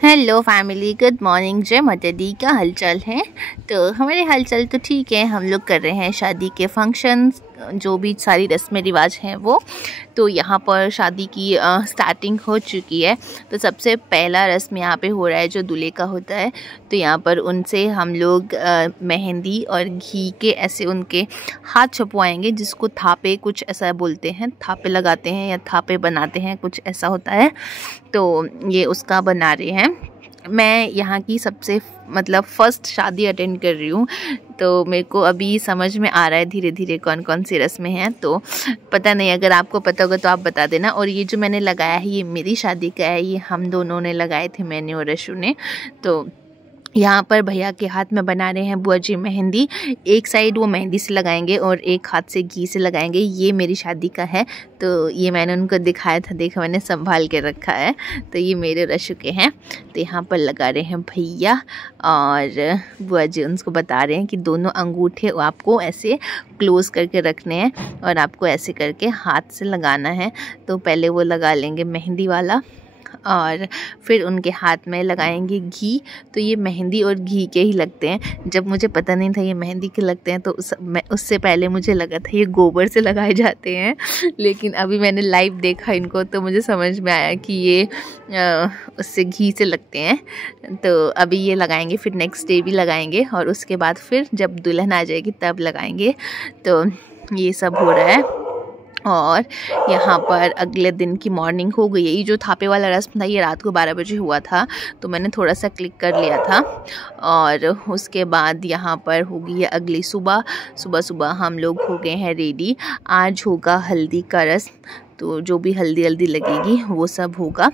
Hello family, good morning. जय माता दी। क्या हालचाल है? तो हमारे हालचाल तो ठीक है। हम लोग कर रहे हैं शादी के फंक्शंस, जो भी सारी रस्में रिवाज हैं वो। तो यहाँ पर शादी की स्टार्टिंग हो चुकी है। तो सबसे पहला रस्म यहाँ पे हो रहा है जो दूल्हे का होता है। तो यहाँ पर उनसे हम लोग मेहंदी और घी के ऐसे उनके हाथ छपवाएंगे, जिसको थापे कुछ ऐसा बोलते हैं। थापे लगाते हैं या थापे बनाते हैं, कुछ ऐसा होता है। तो ये उसका बना रहे हैं। मैं यहाँ की सबसे फर्स्ट शादी अटेंड कर रही हूँ, तो मेरे को अभी समझ में आ रहा है धीरे धीरे कौन कौन सी रस्में हैं। तो पता नहीं, अगर आपको पता होगा तो आप बता देना। और ये जो मैंने लगाया है ये मेरी शादी का है, ये हम दोनों ने लगाए थे, मैंने और रशु ने। तो यहाँ पर भैया के हाथ में बना रहे हैं बुआ जी मेहंदी। एक साइड वो मेहंदी से लगाएंगे और एक हाथ से घी से लगाएंगे। ये मेरी शादी का है, तो ये मैंने उनको दिखाया था, देखा मैंने संभाल के रखा है। तो ये मेरे रशु के हैं। तो यहाँ पर लगा रहे हैं भैया, और बुआ जी उनको बता रहे हैं कि दोनों अंगूठे आपको ऐसे क्लोज करके रखने हैं और आपको ऐसे करके हाथ से लगाना है। तो पहले वो लगा लेंगे मेहंदी वाला और फिर उनके हाथ में लगाएंगे घी। तो ये मेहंदी और घी के ही लगते हैं। जब मुझे पता नहीं था ये मेहंदी के लगते हैं, तो उससे पहले मुझे लगा था ये गोबर से लगाए जाते हैं। लेकिन अभी मैंने लाइव देखा इनको, तो मुझे समझ में आया कि ये उससे घी से लगते हैं। तो अभी ये लगाएंगे, फिर नेक्स्ट डे भी लगाएंगे, और उसके बाद फिर जब दुल्हन आ जाएगी तब लगाएंगे। तो ये सब हो रहा है। और यहाँ पर अगले दिन की मॉर्निंग हो गई है। ये जो थापे वाला रस्म था ये रात को 12 बजे हुआ था, तो मैंने थोड़ा सा क्लिक कर लिया था। और उसके बाद यहाँ पर होगी है अगली सुबह। सुबह हम लोग हो गए हैं रेडी। आज होगा हल्दी का रस्म, तो जो भी हल्दी लगेगी वो सब होगा।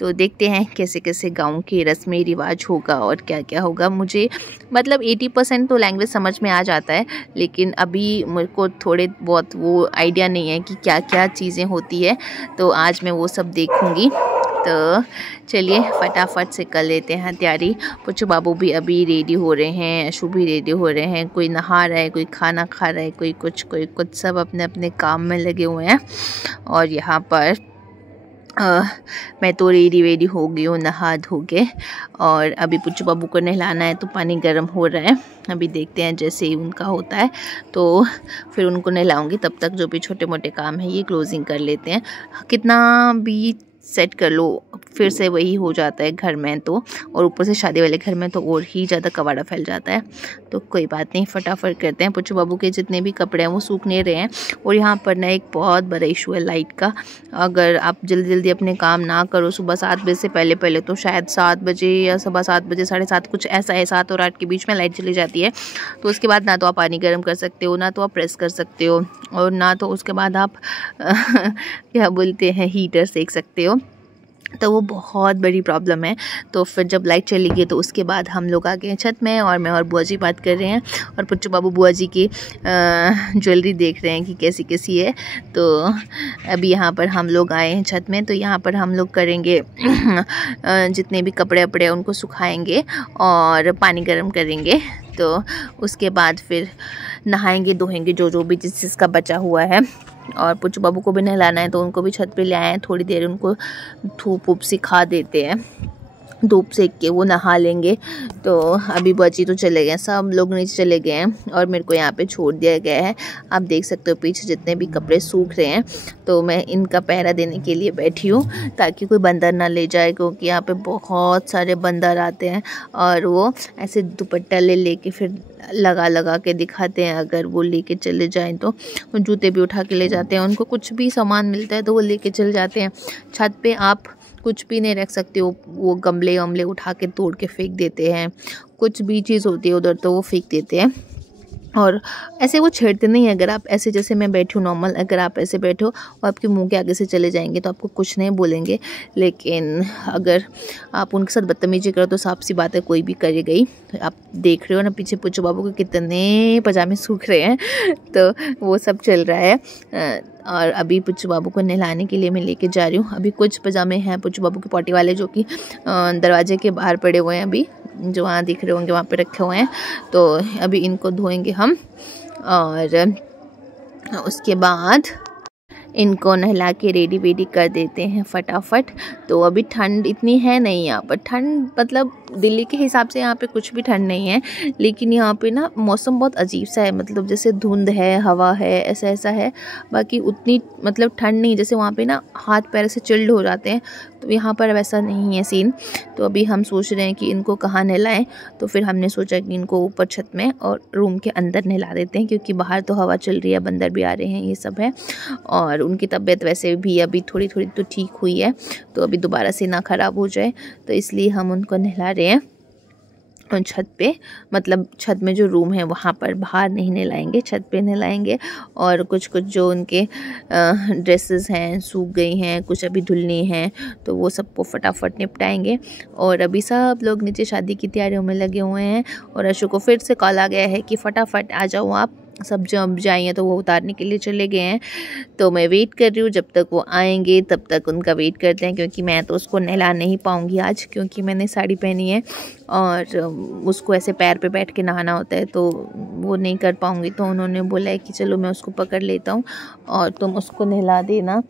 तो देखते हैं कैसे कैसे गाँव के रस्में रिवाज होगा और क्या क्या होगा। मुझे 80% तो लैंग्वेज समझ में आ जाता है, लेकिन अभी मेरे को थोड़े बहुत वो आइडिया नहीं है कि क्या क्या चीज़ें होती है। तो आज मैं वो सब देखूँगी। तो चलिए फटाफट से कर लेते हैं तैयारी। पुच्चू बाबू भी अभी रेडी हो रहे हैं, अशु भी रेडी हो रहे हैं। कोई नहा रहा है, कोई खाना खा रहा है, कोई कुछ, सब अपने अपने काम में लगे हुए हैं। और यहाँ पर मैं तो रेडी हो गई हूँ नहा धो के। और अभी पुच्चू बाबू को नहलाना है, तो पानी गर्म हो रहा है। अभी देखते हैं जैसे ही उनका होता है तो फिर उनको नहलाऊंगी। तब तक जो भी छोटे मोटे काम है ये क्लोजिंग कर लेते हैं। कितना भी सेट कर लो फिर से वही हो जाता है घर में, तो और ऊपर से शादी वाले घर में तो और ही ज़्यादा कबाड़ा फैल जाता है। तो कोई बात नहीं, फटाफट करते हैं। पुच्चू बाबू के जितने भी कपड़े हैं वो सूख नहीं रहे हैं। और यहाँ पर ना एक बहुत बड़ा इशू है लाइट का। अगर आप जल्दी अपने काम ना करो सुबह 7 बजे से पहले तो शायद 7 बजे या सुबह 7 बजे 7:30 कुछ ऐसा है, 7 और 8 के बीच में लाइट चली जाती है। तो उसके बाद ना तो आप पानी गर्म कर सकते हो, ना तो आप प्रेस कर सकते हो, और ना तो उसके बाद आप क्या बोलते हैं हीटर सेक सकते हो। तो वो बहुत बड़ी प्रॉब्लम है। तो फिर जब लाइट चली गई तो उसके बाद हम लोग आ गए हैं छत में, और मैं और बुआ जी बात कर रहे हैं। और पुच्चू बाबू बुआ जी की ज्वेलरी देख रहे हैं कि कैसी कैसी है। तो अभी यहाँ पर हम लोग आए हैं छत में। तो यहाँ पर हम लोग करेंगे जितने भी कपड़े वपड़े उनको सुखाएंगे और पानी गर्म करेंगे। तो उसके बाद फिर नहाएंगे धोएंगे जो भी जिसका बचा हुआ है। और पुच्चू बाबू को भी नहलाना है, तो उनको भी छत पे ले आए हैं। थोड़ी देर उनको धूप वूप सिखा देते हैं, धूप सेक के वो नहा लेंगे। तो अभी बच्ची तो चले गए, सब लोग नीचे चले गए हैं और मेरे को यहाँ पे छोड़ दिया गया है। आप देख सकते हो पीछे जितने भी कपड़े सूख रहे हैं। तो मैं इनका पहरा देने के लिए बैठी हूँ, ताकि कोई बंदर ना ले जाए, क्योंकि यहाँ पे बहुत सारे बंदर आते हैं और वो ऐसे दुपट्टा ले के फिर लगा के दिखाते हैं। अगर वो लेके चले जाएं तो जूते भी उठा के ले जाते हैं। उनको कुछ भी सामान मिलता है तो वो लेके चले जाते हैं। छत पे आप कुछ भी नहीं रख सकते हो, वो गमले उठा के तोड़ के फेंक देते हैं। कुछ भी चीज़ होती है उधर तो वो फेंक देते हैं। और ऐसे वो छेड़ते नहीं है। अगर आप ऐसे जैसे मैं बैठी हूँ नॉर्मल, अगर आप ऐसे बैठो और आपके मुंह के आगे से चले जाएंगे तो आपको कुछ नहीं बोलेंगे। लेकिन अगर आप उनके साथ बदतमीजी करो तो साफ सी बात है कोई भी करेगा ही। आप देख रहे हो ना पीछे पुच्चू बाबू के कितने पजामे सूख रहे हैं, तो वो सब चल रहा है। और अभी पुच्चू बाबू को नहलाने के लिए मैं लेके जा रही हूँ। अभी कुछ पजामे हैं पुच्चू बाबू के पॉटी वाले, जो कि दरवाजे के बाहर पड़े हुए हैं, अभी जो वहाँ दिख रहे होंगे वहाँ पे रखे हुए हैं। तो अभी इनको धोएंगे हम, और उसके बाद इनको नहला के रेडी वेडी कर देते हैं फटाफट। तो अभी ठंड इतनी है नहीं यहाँ पर, ठंड मतलब दिल्ली के हिसाब से यहाँ पे कुछ भी ठंड नहीं है, लेकिन यहाँ पे ना मौसम बहुत अजीब सा है, मतलब जैसे धुंध है, हवा है, ऐसा ऐसा है। बाकी उतनी मतलब ठंड नहीं, जैसे वहाँ पे ना हाथ पैर से चिल्ड हो जाते हैं, तो यहाँ पर वैसा नहीं है सीन। तो अभी हम सोच रहे हैं कि इनको कहाँ नहलाएं, तो फिर हमने सोचा कि इनको ऊपर छत में और रूम के अंदर नहला देते हैं, क्योंकि बाहर तो हवा चल रही है, बंदर भी आ रहे हैं, ये सब है। और उनकी तबीयत वैसे भी अभी थोड़ी थोड़ी तो ठीक हुई है, तो अभी दोबारा से ना ख़राब हो जाए, तो इसलिए हम उनको नहला रहे हैं। और छत पे, मतलब छत में जो रूम है वहाँ पर, बाहर नहीं नहलाएंगे, छत पे नहलाएंगे। और कुछ कुछ जो उनके ड्रेसेस हैं सूख गई हैं, कुछ अभी धुलनी हैं, तो वो सबको फटाफट निपटाएंगे। और अभी सब लोग नीचे शादी की तैयारियों में लगे हुए हैं, और अशोक को फिर से कॉल आ गया है कि फटाफट आ जाओ आप, सब जब जाइए, तो वो उतारने के लिए चले गए हैं। तो मैं वेट कर रही हूँ, जब तक वो आएंगे तब तक उनका वेट करते हैं, क्योंकि मैं तो उसको नहला नहीं पाऊँगी आज, क्योंकि मैंने साड़ी पहनी है और उसको ऐसे पैर पे बैठ के नहाना होता है, तो वो नहीं कर पाऊँगी। तो उन्होंने बोला है कि चलो मैं उसको पकड़ लेता हूँ और तुम उसको नहला देना।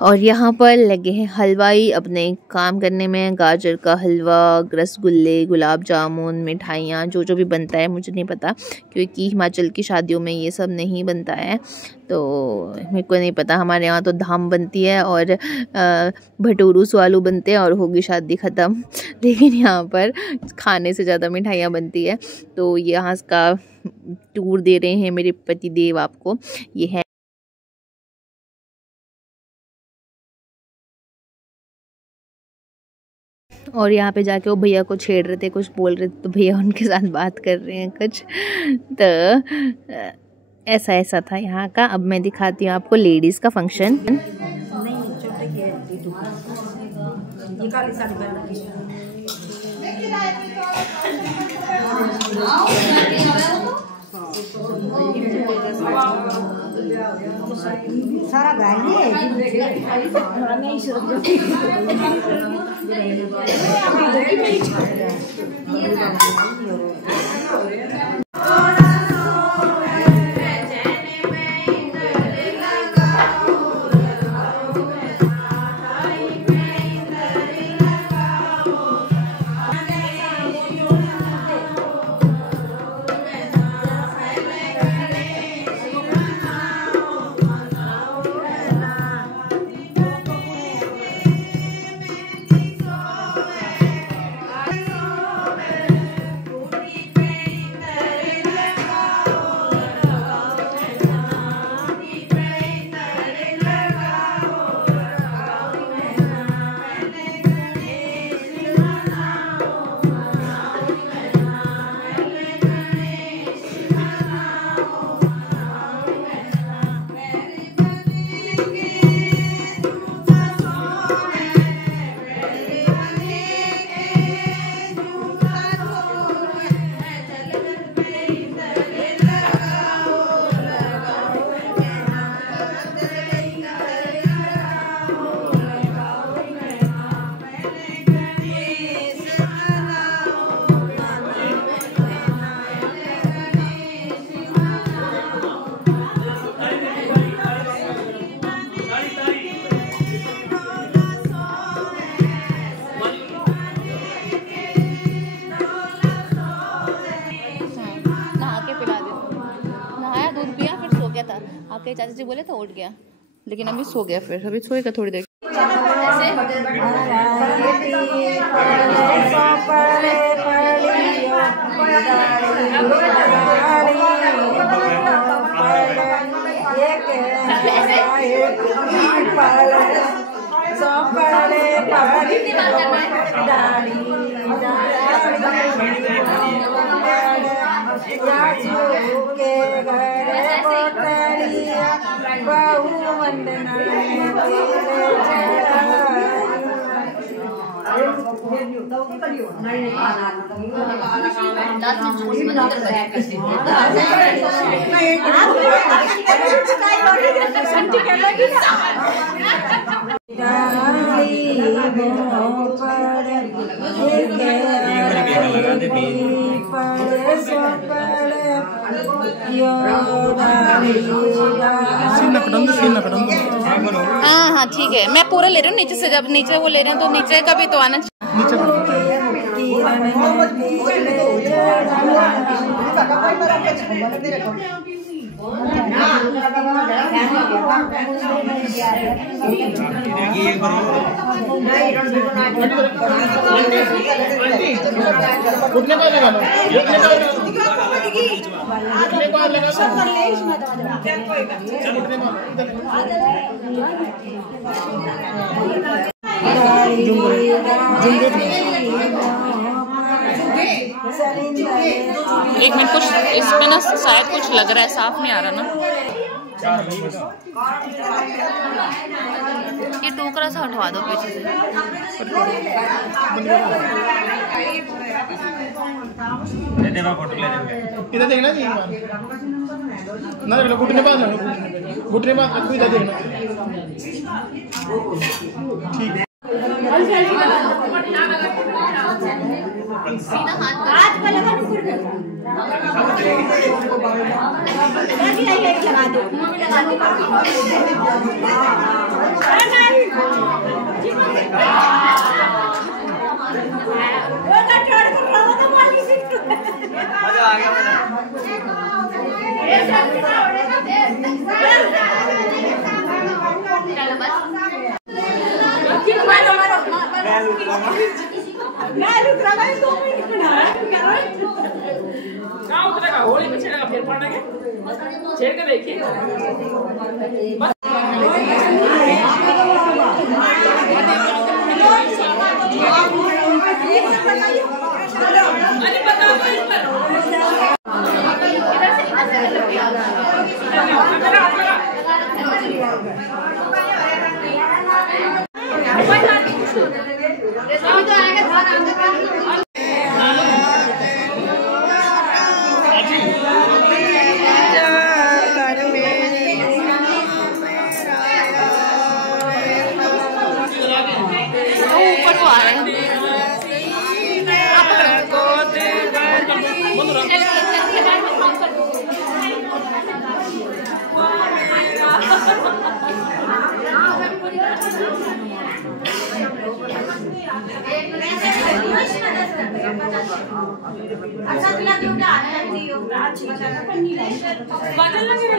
और यहाँ पर लगे हैं हलवाई अपने काम करने में, गाजर का हलवा, रसगुल्ले, गुलाब जामुन, मिठाइयाँ, जो जो भी बनता है मुझे नहीं पता, क्योंकि हिमाचल की शादियों में ये सब नहीं बनता है, तो मेरे को नहीं पता। हमारे यहाँ तो धाम बनती है और भटूरू स्वालू बनते हैं और होगी शादी ख़त्म, लेकिन यहाँ पर खाने से ज़्यादा मिठाइयाँ बनती है। तो यहाँ का टूर दे रहे हैं मेरे पति देव आपको, ये है। और यहाँ पे जाके वो भैया को छेड़ रहे थे, कुछ बोल रहे थे, तो भैया उनके साथ बात कर रहे हैं कुछ। तो ऐसा ऐसा था यहाँ का। अब मैं दिखाती हूँ आपको लेडीज़ का फंक्शन। सारा गाली आके चाचा जी बोले तो उठ गया, लेकिन अभी सो गया, फिर अभी सोएगा थोड़ी देर। हाँ हाँ ठीक है, मैं पूरा ले रही हूँ नीचे से, जब नीचे वो ले रहे हैं तो नीचे का भी तो आना चाहिए। एक मिनट, कुछ इसमें ना शायद कुछ लग रहा है, साफ नहीं आ रहा ना। ये टोकरा सा हटवा दो पीछे से। इधर देखना जी ना, घुटने बाद घुटने बाद आपको इधर देखना। ठीक है, हाथ पर लगा लगा दो, मजा आ गया। कहाँ उतरेगा? होली में छेड़ेगा, फिर पड़ेगा, छेड़ के देखिए। ऊपर वो आ रहे हैं। अच्छा तुला घेऊन जा आला नाही, बदलला गेला